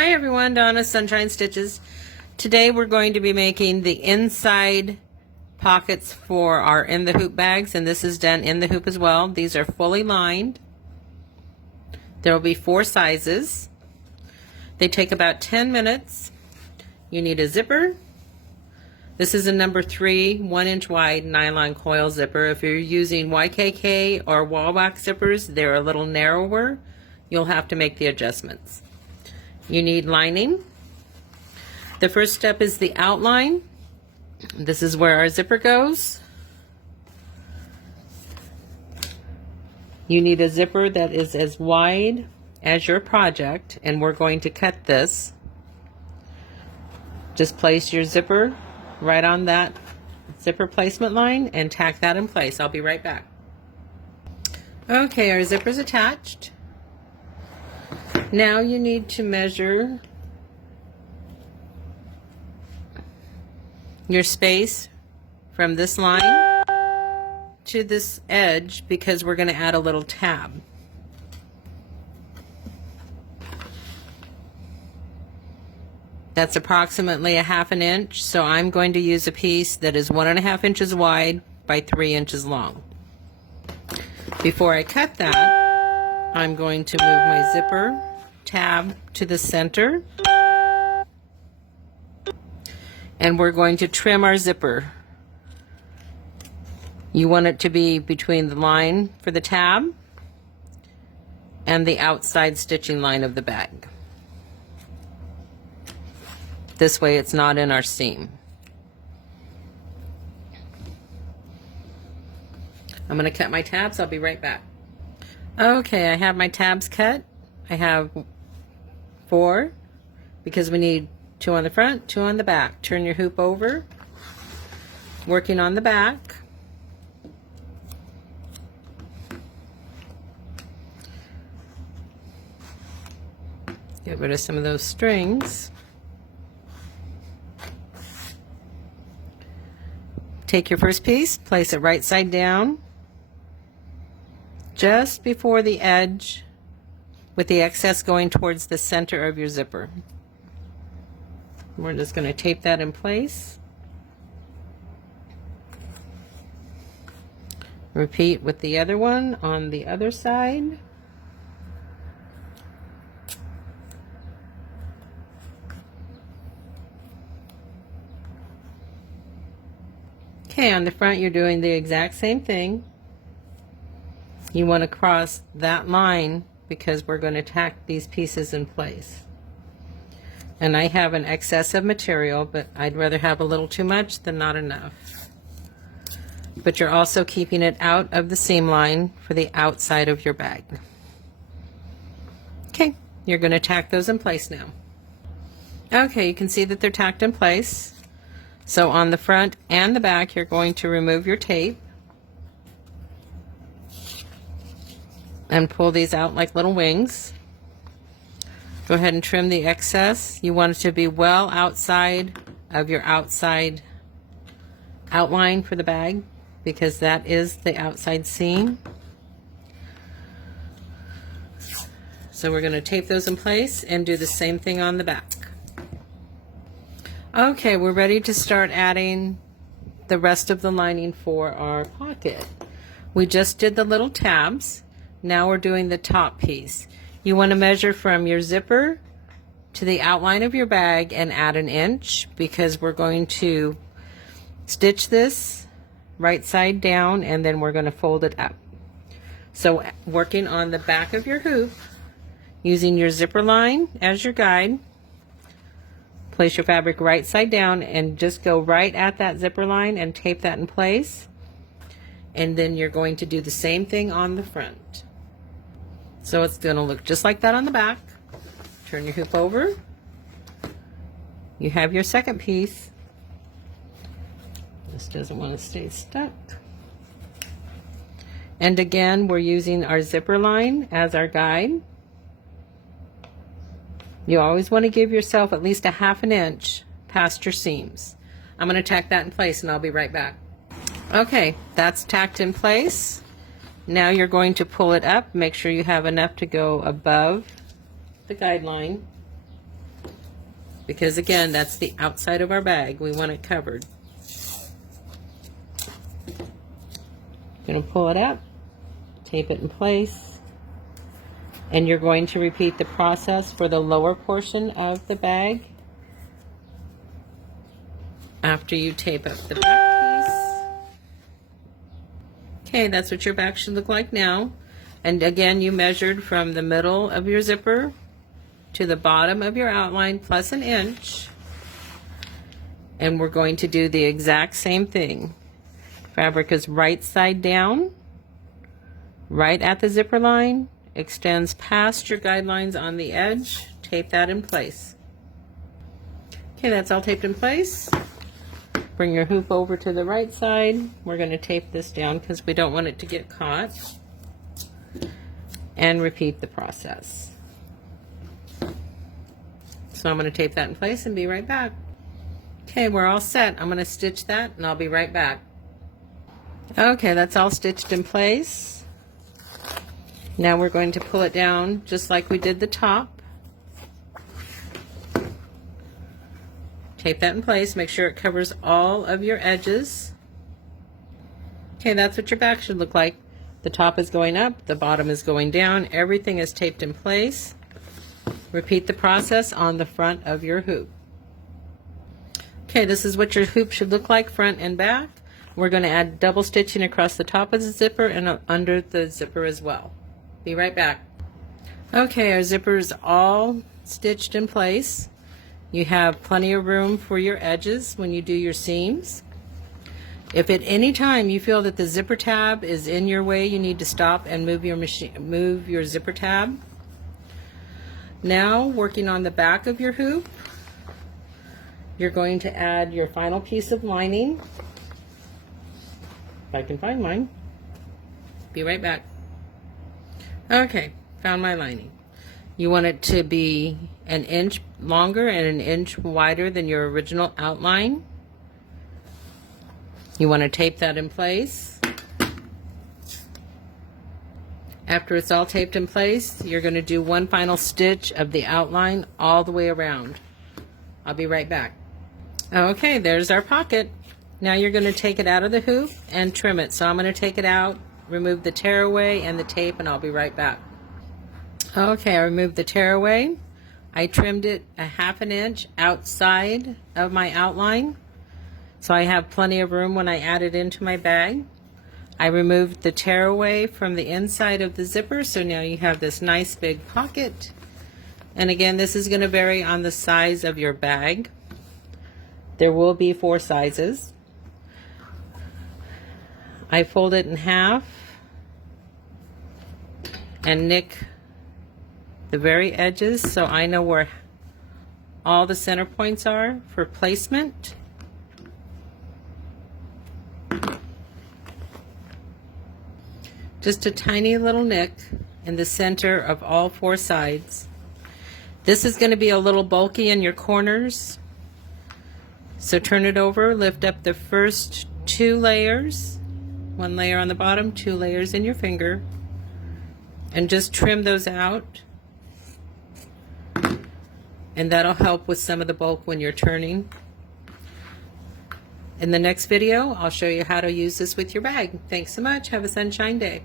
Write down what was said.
Hi everyone, Donna Sunshine Stitches. Today we're going to be making the inside pockets for our in the hoop bags, and this is done in the hoop as well. These are fully lined. There will be 4 sizes. They take about 10 minutes. You need a zipper. This is a number 3 1-inch wide nylon coil zipper. If you're using YKK or wall wax zippers, they're a little narrower. You'll have to make the adjustments. You need lining. The first step is the outline. This is where our zipper goes. You need a zipper that is as wide as your project, and we're going to cut this. Just place your zipper right on that zipper placement line and tack that in place. I'll be right back. Okay, our zipper's attached. Now you need to measure your space from this line to this edge because we're going to add a little tab. That's approximately a 1/2 inch, so I'm going to use a piece that is 1.5 inches wide by 3 inches long. Before I cut that, I'm going to move my zipper tab to the center, and we're going to trim our zipper. You want it to be between the line for the tab and the outside stitching line of the bag. This way it's not in our seam. I'm going to cut my tabs. I'll be right back. Okay, I have my tabs cut. I have 4 because we need 2 on the front, 2 on the back. Turn your hoop over, working on the back. Get rid of some of those strings. Take your first piece, place it right side down, just before the edge, with the excess going towards the center of your zipper. We're just going to tape that in place. Repeat with the other one on the other side. Okay, on the front you're doing the exact same thing. You want to cross that line because we're going to tack these pieces in place. And I have an excess of material, but I'd rather have a little too much than not enough. But you're also keeping it out of the seam line for the outside of your bag. Okay, you're going to tack those in place now. Okay, you can see that they're tacked in place. So on the front and the back, you're going to remove your tape and pull these out like little wings. Go ahead and trim the excess. You want it to be well outside of your outside outline for the bag because that is the outside seam. So we're going to tape those in place and do the same thing on the back. Okay, we're ready to start adding the rest of the lining for our pocket. We just did the little tabs. Now we're doing the top piece. You want to measure from your zipper to the outline of your bag and add 1 inch because we're going to stitch this right side down and then we're going to fold it up. So working on the back of your hoop, using your zipper line as your guide, place your fabric right side down and just go right at that zipper line and tape that in place. And then you're going to do the same thing on the front. So it's going to look just like that on the back. Turn your hoop over. You have your second piece. This doesn't want to stay stuck. And again, we're using our zipper line as our guide. You always want to give yourself at least a 1/2 inch past your seams. I'm going to tack that in place and I'll be right back. Okay, that's tacked in place. Now you're going to pull it up. Make sure you have enough to go above the guideline. because again, that's the outside of our bag. We want it covered. Going to pull it up, tape it in place, and you're going to repeat the process for the lower portion of the bag after you tape up the back piece. Okay, that's what your back should look like now. And again, you measured from the middle of your zipper to the bottom of your outline plus an inch. And we're going to do the exact same thing. Fabric is right side down, right at the zipper line, extends past your guidelines on the edge. Tape that in place. Okay, that's all taped in place. Bring your hoop over to the right side. We're going to tape this down because we don't want it to get caught. And repeat the process. So I'm going to tape that in place and be right back. Okay, we're all set. I'm going to stitch that and I'll be right back. Okay, that's all stitched in place. Now we're going to pull it down just like we did the top. Tape that in place. Make sure it covers all of your edges. Okay, that's what your back should look like. The top is going up, the bottom is going down. Everything is taped in place. Repeat the process on the front of your hoop. Okay, this is what your hoop should look like, front and back. We're going to add double stitching across the top of the zipper and under the zipper as well. Be right back. Okay, our zipper is all stitched in place. You have plenty of room for your edges when you do your seams. If at any time you feel that the zipper tab is in your way, you need to stop and move your zipper tab. Now, working on the back of your hoop, you're going to add your final piece of lining. If I can find mine. Be right back. Okay, found my lining. You want it to be an inch longer and an inch wider than your original outline. You want to tape that in place. After it's all taped in place, you're going to do one final stitch of the outline all the way around. I'll be right back. Okay, there's our pocket. Now you're going to take it out of the hoop and trim it. So I'm going to take it out, remove the tearaway and the tape, and I'll be right back. Okay, I removed the tearaway. I trimmed it a ½ inch outside of my outline, so I have plenty of room when I add it into my bag. I removed the tearaway from the inside of the zipper, so now you have this nice big pocket. And again, this is going to vary on the size of your bag. There will be 4 sizes. I fold it in half and nick the very edges so I know where all the center points are for placement. Just a tiny little nick in the center of all 4 sides. This is going to be a little bulky in your corners, so turn it over, lift up the first 2 layers, 1 layer on the bottom, 2 layers in your finger, and just trim those out. And that'll help with some of the bulk when you're turning. In the next video, I'll show you how to use this with your bag. Thanks so much. Have a sunshine day.